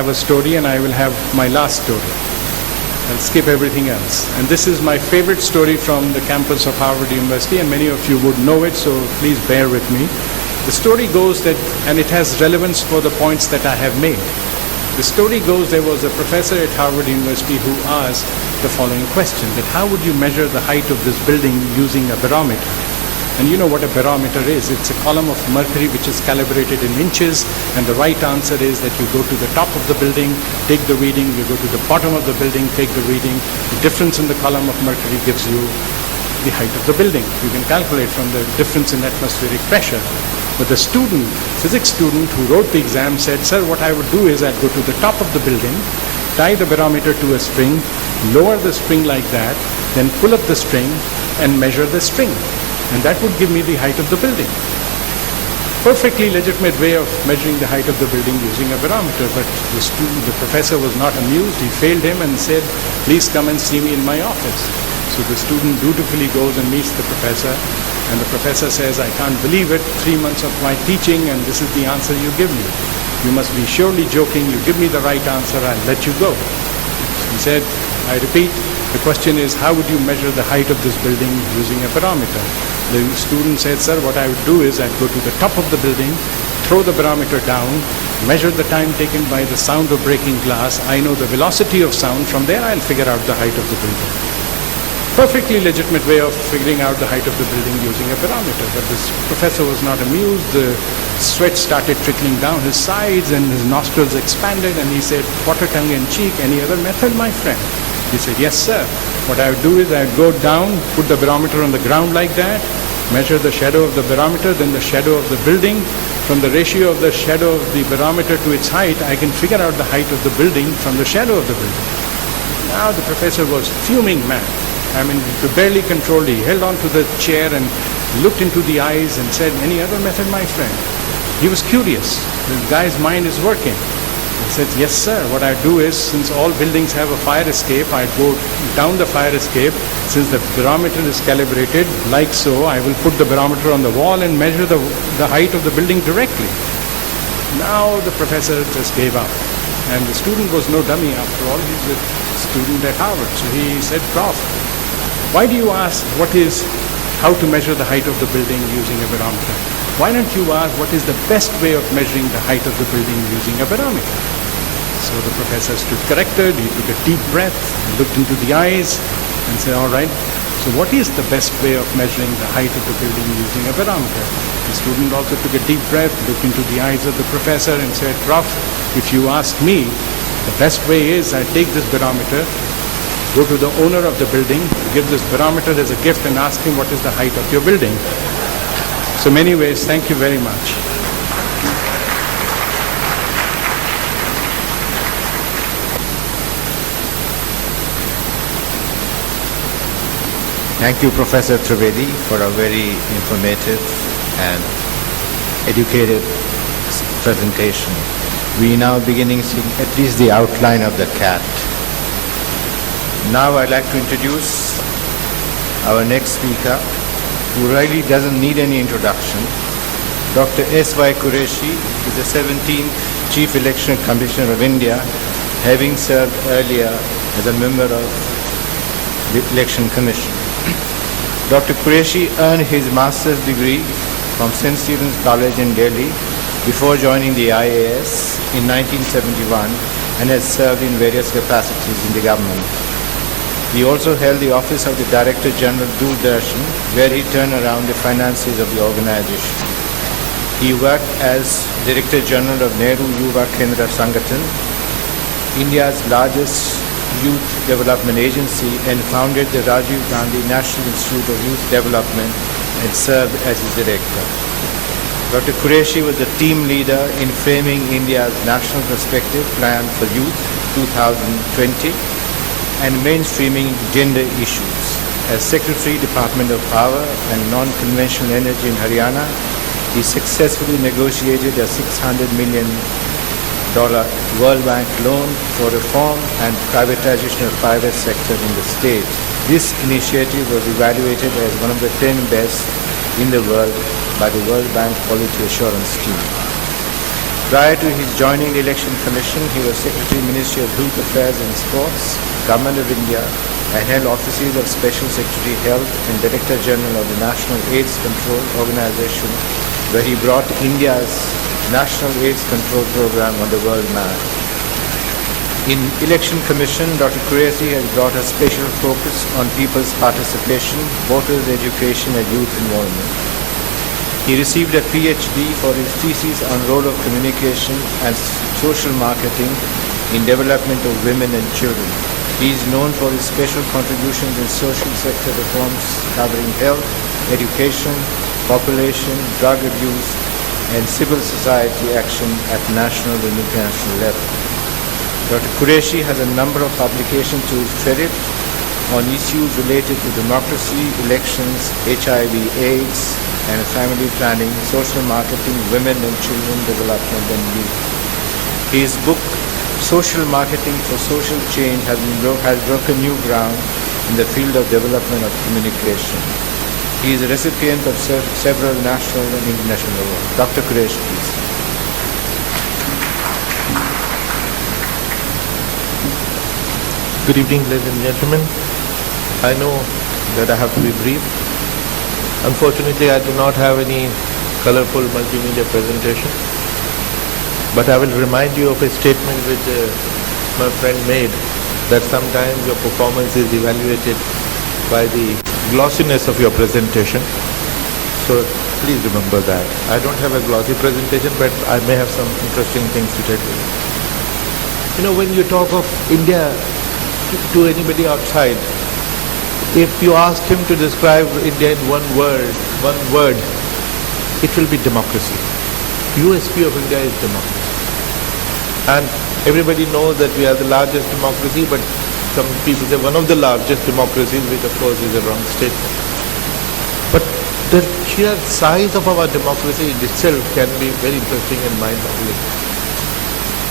have a story and I will have my last story. I'll skip everything else. And this is my favorite story from the campus of Harvard University, and many of you would know it, so please bear with me. The story goes that, and it has relevance for the points that I have made. The story goes there was a professor at Harvard University who asked the following question, that how would you measure the height of this building using a barometer? And you know what a barometer is. It's a column of mercury which is calibrated in inches, and the right answer is that you go to the top of the building, take the reading, you go to the bottom of the building, take the reading. The difference in the column of mercury gives you the height of the building. You can calculate from the difference in atmospheric pressure. But the student, physics student who wrote the exam said, sir, what I would do is I'd go to the top of the building, tie the barometer to a string, lower the string like that, then pull up the string and measure the string. And that would give me the height of the building. Perfectly legitimate way of measuring the height of the building using a barometer, but the professor was not amused. He failed him and said, please come and see me in my office. So the student dutifully goes and meets the professor, and the professor says, I can't believe it, 3 months of my teaching and this is the answer you give me. You must be surely joking, you give me the right answer, I'll let you go. He said, I repeat, the question is, how would you measure the height of this building using a barometer? The student said, sir, what I would do is I'd go to the top of the building, throw the barometer down, measure the time taken by the sound of breaking glass. I know the velocity of sound. From there, I'll figure out the height of the building. Perfectly legitimate way of figuring out the height of the building using a barometer. But this professor was not amused. The sweat started trickling down his sides and his nostrils expanded, and he said, quarter tongue in cheek, any other method, my friend? He said, yes, sir. What I would do is I would go down, put the barometer on the ground like that, measure the shadow of the barometer, then the shadow of the building. From the ratio of the shadow of the barometer to its height, I can figure out the height of the building from the shadow of the building. Now the professor was fuming mad. I mean, he could barely control it. He held on to the chair and looked into the eyes and said, any other method, my friend? He was curious. The guy's mind is working. He said, yes, sir. What I do is, since all buildings have a fire escape, I go down the fire escape. Since the barometer is calibrated, like so, I will put the barometer on the wall and measure the height of the building directly. Now the professor just gave up. And the student was no dummy after all. He's a student at Harvard. So he said, Prof, why do you ask how to measure the height of the building using a barometer? Why don't you ask what is the best way of measuring the height of the building using a barometer? So the professor stood corrected, he took a deep breath, looked into the eyes and said, all right, so what is the best way of measuring the height of the building using a barometer? The student also took a deep breath, looked into the eyes of the professor and said, Prof, if you ask me, the best way is I take this barometer, go to the owner of the building, give this barometer as a gift and ask him what is the height of your building. So many ways, thank you very much. Thank you, Professor Trivedi, for a very informative and educated presentation. We now beginning seeing at least the outline of the cat. Now I'd like to introduce our next speaker, who really doesn't need any introduction. Dr. S.Y. Qureshi is the 17th Chief Election Commissioner of India, having served earlier as a member of the Election Commission. Dr. Qureshi earned his master's degree from St. Stephen's College in Delhi before joining the IAS in 1971 and has served in various capacities in the government. He also held the office of the Director General Doordarshan, where he turned around the finances of the organization. He worked as Director General of Nehru Yuva Kendra Sangathan, India's largest youth development agency, and founded the Rajiv Gandhi National Institute of Youth Development and served as its director. Dr. Qureshi was the team leader in framing India's National Perspective Plan for Youth 2020 and mainstreaming gender issues. As Secretary, Department of Power and Non-Conventional Energy in Haryana, he successfully negotiated a $600 million World Bank loan for reform and privatization of private sector in the state. This initiative was evaluated as one of the 10 best in the world by the World Bank Quality Assurance Team. Prior to his joining the Election Commission, he was Secretary, Ministry of Youth Affairs and Sports, Government of India, and held offices of Special Secretary Health and Director General of the National AIDS Control Organization, where he brought India's National AIDS Control Program on the world map. In Election Commission, Dr. Qureshi has brought a special focus on people's participation, voters' education and youth involvement. He received a PhD for his thesis on role of communication and social marketing in development of women and children. He is known for his special contributions in social sector reforms covering health, education, population, drug abuse, and civil society action at national and international level. Dr. Qureshi has a number of publications to his credit on issues related to democracy, elections, HIV/AIDS, and family planning, social marketing, women and children development, and youth. His book, Social Marketing for Social Change, has broken new ground in the field of development of communication. He is a recipient of several national and international awards. Dr. Qureshi, please. Good evening, ladies and gentlemen. I know that I have to be brief. Unfortunately, I do not have any colorful multimedia presentation, but I will remind you of a statement which my friend made, that sometimes your performance is evaluated by the glossiness of your presentation. So please remember that. I don't have a glossy presentation, but I may have some interesting things to tell you. You know, when you talk of India to anybody outside, if you ask him to describe India in one word, it will be democracy. USP of India is democracy. And everybody knows that we are the largest democracy, but some people say one of the largest democracies, which of course is a wrong statement. But the sheer size of our democracy in itself can be very interesting and mind-boggling.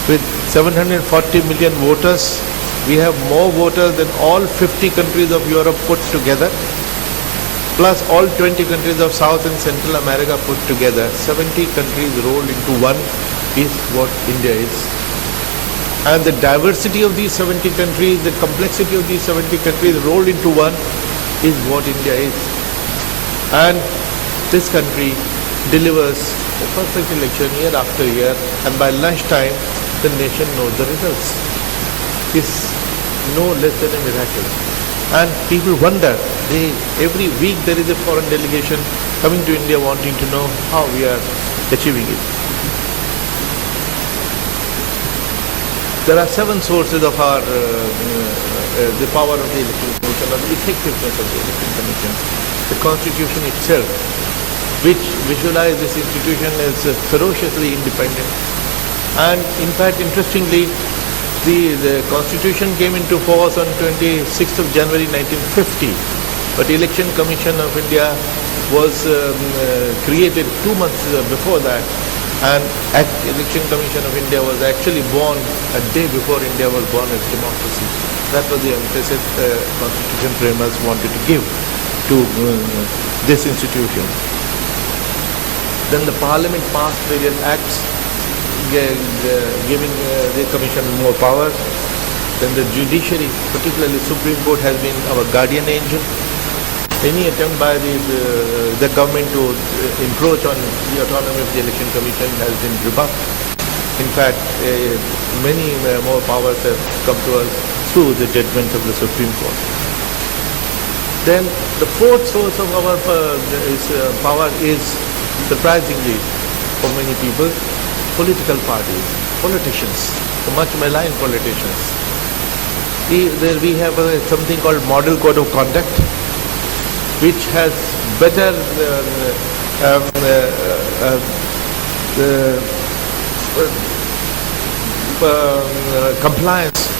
With 740 million voters, we have more voters than all 50 countries of Europe put together, plus all 20 countries of South and Central America put together. 70 countries rolled into one is what India is. And the diversity of these 70 countries, the complexity of these 70 countries rolled into one is what India is. And this country delivers a perfect election year after year, and by lunchtime the nation knows the results. It's no less than a miracle. And people wonder, every week there is a foreign delegation coming to India wanting to know how we are achieving it. There are 7 sources of our the power of the Election Commission, or the effectiveness of the Election Commission. The Constitution itself, which visualizes this institution as ferociously independent. And in fact, interestingly, the Constitution came into force on 26th of January 1950, but the Election Commission of India was created 2 months before that, and Election Commission of India was actually born a day before India was born as democracy. That was the emphasis Constitution framers wanted to give to this institution. Then the Parliament passed various acts giving the Commission more power. Then the judiciary, particularly Supreme Court, has been our guardian angel. Any attempt by the government to encroach on the autonomy of the Election Commission has been rebuffed. In fact, many more powers have come to us through the judgments of the Supreme Court. Then the 4th source of our power is, surprisingly for many people, political parties, politicians, the much maligned politicians. We have something called Model Code of Conduct, which has better compliance,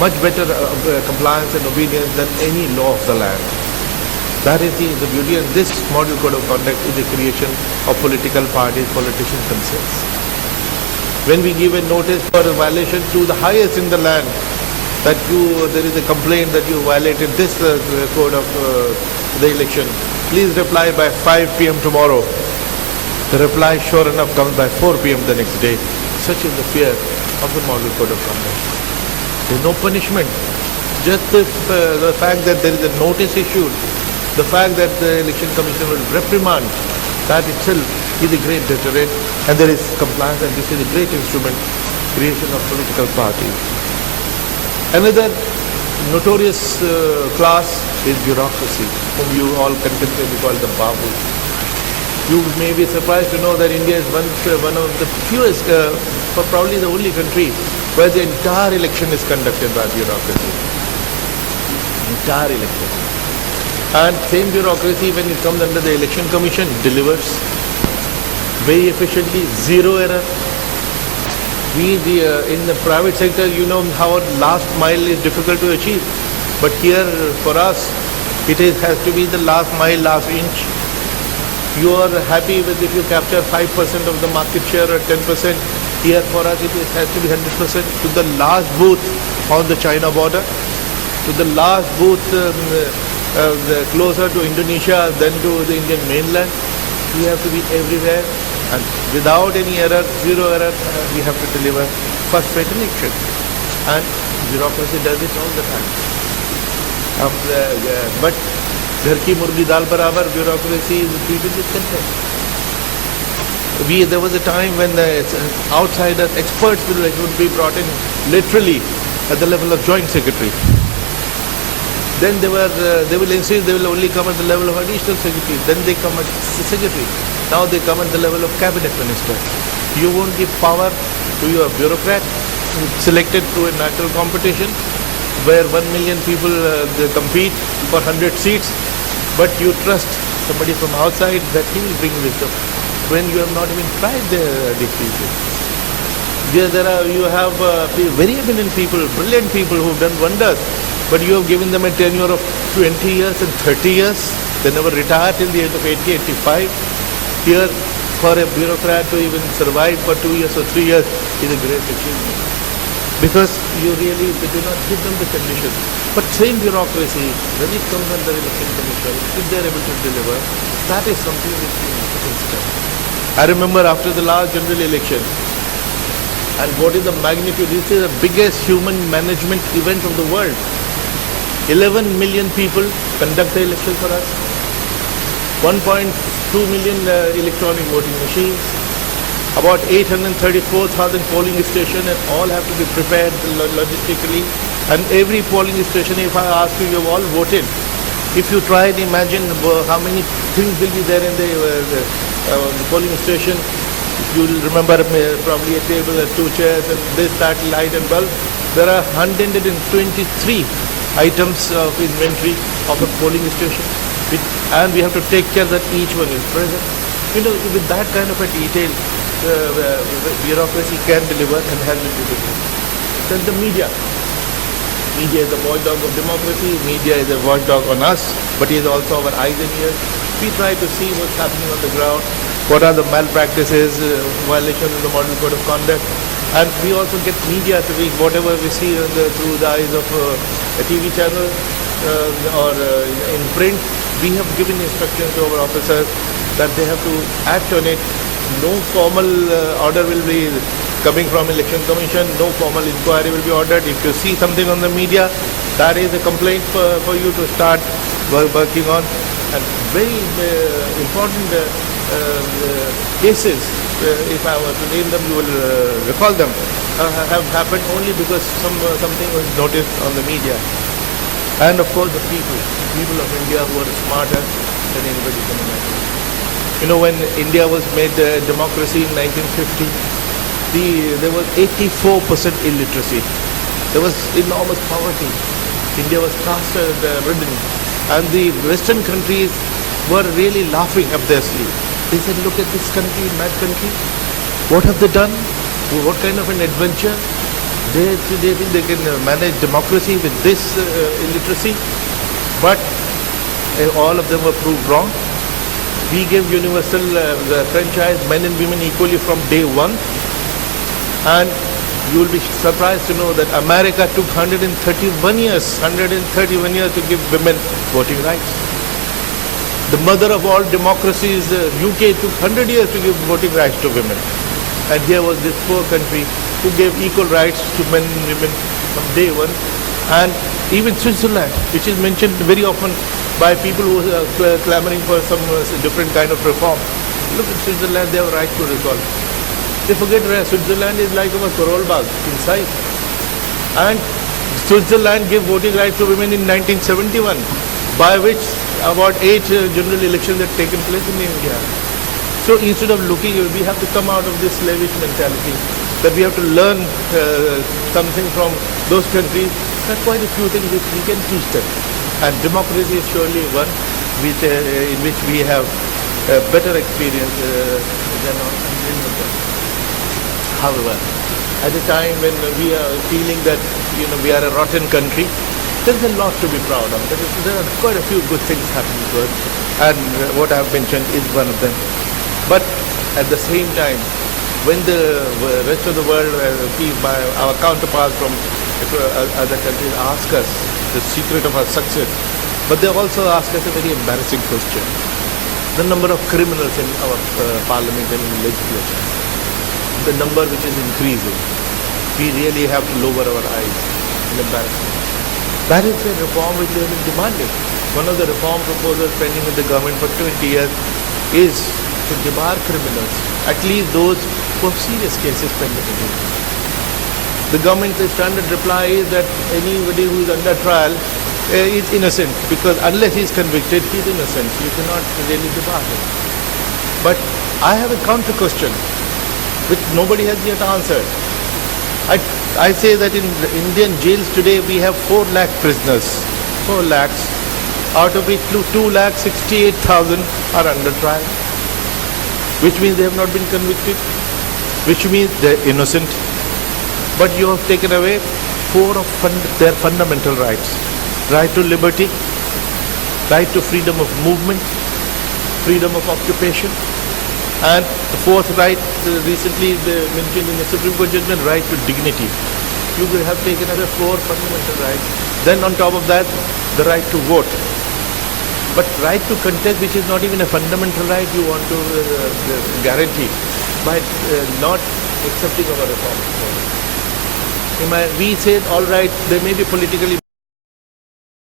much better compliance and obedience than any law of the land. That is the beauty, and this Model Code of Conduct is the creation of political parties, politicians themselves. When we give a notice for a violation to the highest in the land, that there is a complaint that you violated this code of the election, please reply by 5 p.m. tomorrow. The reply, sure enough, comes by 4 p.m. the next day. such is the fear of the model code of conduct. There is no punishment. Just the fact that there is a notice issued, the fact that the election commission will reprimand, that itself is a great deterrent, and there is compliance, and this is a great instrument, creation of political parties. Another notorious class is bureaucracy, whom you all contemporarily call the Babu. You may be surprised to know that India is one of the fewest, probably the only country where the entire election is conducted by bureaucracy. Entire election. And same bureaucracy, when it comes under the election commission, delivers very efficiently, zero error. In the private sector, you know how last mile is difficult to achieve. But here, for us, has to be the last mile, last inch. You are happy with if you capture 5% of the market share or 10%. Here, for us, has to be 100% to the last booth on the China border, to the last booth closer to Indonesia than to the Indian mainland. We have to be everywhere. And without any error, zero error, we have to deliver first-rate election. And bureaucracy does it all the time. But घर की मुर्गी दाल बराबर, bureaucracy is treated with contempt. There was a time when the outsiders, experts would be brought in literally at the level of joint secretary. Then they will insist they will only come at the level of additional secretary. Then they come at secretary. Now they come at the level of cabinet minister. You won't give power to your bureaucrat selected through a natural competition where 1 million people compete for 100 seats, but you trust somebody from outside that he will bring wisdom when you have not even tried the defeat. You have very eminent people, brilliant people who have done wonders, but you have given them a tenure of 20 years and 30 years. They never retire till the age of 80, 85. Here, for a bureaucrat to even survive for 2 years or 3 years is a great achievement. Because they do not give them the conditions. But same bureaucracy, when it comes under election commission, if they are able to deliver, that is something which we need to consider. I remember after the last general election, and what is the magnitude? This is the biggest human management event of the world. 11 million people conduct the election for us. 1.2 million electronic voting machines. About 834,000 polling stations, and all have to be prepared logistically. And every polling station, if I ask you, you have all voted. If you try and imagine how many things will be there in the polling station, you will remember probably a table and 2 chairs and this, that, light and bulb. There are 123 items of inventory of a polling station, and we have to take care that each one is present. With that kind of a detail, bureaucracy can deliver and has been delivering. Then the media. Media is the watchdog of democracy. Media is a watchdog on us, but it is also our eyes and ears. We try to see what's happening on the ground, what are the malpractices, violations of the model code of conduct. And we also get media to read whatever we see through the eyes of a TV channel or in print. We have given instructions to our officers that they have to act on it. No formal order will be coming from election commission. No formal inquiry will be ordered. If you see something on the media, that is a complaint for you to start working on. And very important cases, if I were to name them, you will recall them, have happened only because something was noticed on the media. And of course the people of India who are smarter than anybody can imagine. When India was made a democracy in 1950, there was 84% illiteracy. There was enormous poverty. India was caste-ridden. And the Western countries were really laughing up their sleeve. They said, look at this country, mad country. What have they done? What kind of an adventure? They think they can manage democracy with this illiteracy. But all of them were proved wrong. We gave universal franchise, men and women equally from day one. And you will be surprised to know that America took 131 years to give women voting rights. The mother of all democracies, UK, took 100 years to give voting rights to women. And here was this poor country who gave equal rights to men and women from day one. And even Switzerland, which is mentioned very often by people who are clamoring for some different kind of reform. Look at Switzerland, they have a right to recall. They forget Switzerland is like our Karol Bagh in size. And Switzerland gave voting rights to women in 1971, by which about 8 general elections had taken place in India. So instead of looking, we have to come out of this slavish mentality, that we have to learn something from those countries. There are quite a few things which we can teach them. And democracy is surely one which, in which we have better experience than on many of them. However, at a time when we are feeling that we are a rotten country, there is a lot to be proud of. There are quite a few good things happening to us, and what I have mentioned is one of them. But at the same time, when the rest of the world, our counterparts from other countries ask us the secret of our success, but they also ask us a very embarrassing question. The number of criminals in our parliament and legislature, the number which is increasing. We really have to lower our eyes in embarrassment. That is a reform which they have been demanding. One of the reform proposals pending with the government for 20 years is to debar criminals, at least those who have serious cases pending against them. The government's standard reply is that anybody who is under trial is innocent, because unless he is convicted, he is innocent. You cannot really debar him. But I have a counter question, which nobody has yet answered. I say that in the Indian jails today we have 4 lakh prisoners, 4 lakhs, out of which 2,68,000 are under trial, which means they have not been convicted, which means they are innocent. But you have taken away 4 of their fundamental rights: right to liberty, right to freedom of movement, freedom of occupation, and the 4th right, recently mentioned in the Supreme Court judgment, right to dignity. You have taken away 4 fundamental rights. Then on top of that, the right to vote. But right to contest, which is not even a fundamental right, you want to guarantee by not accepting our reform. We said, all right, they may be politically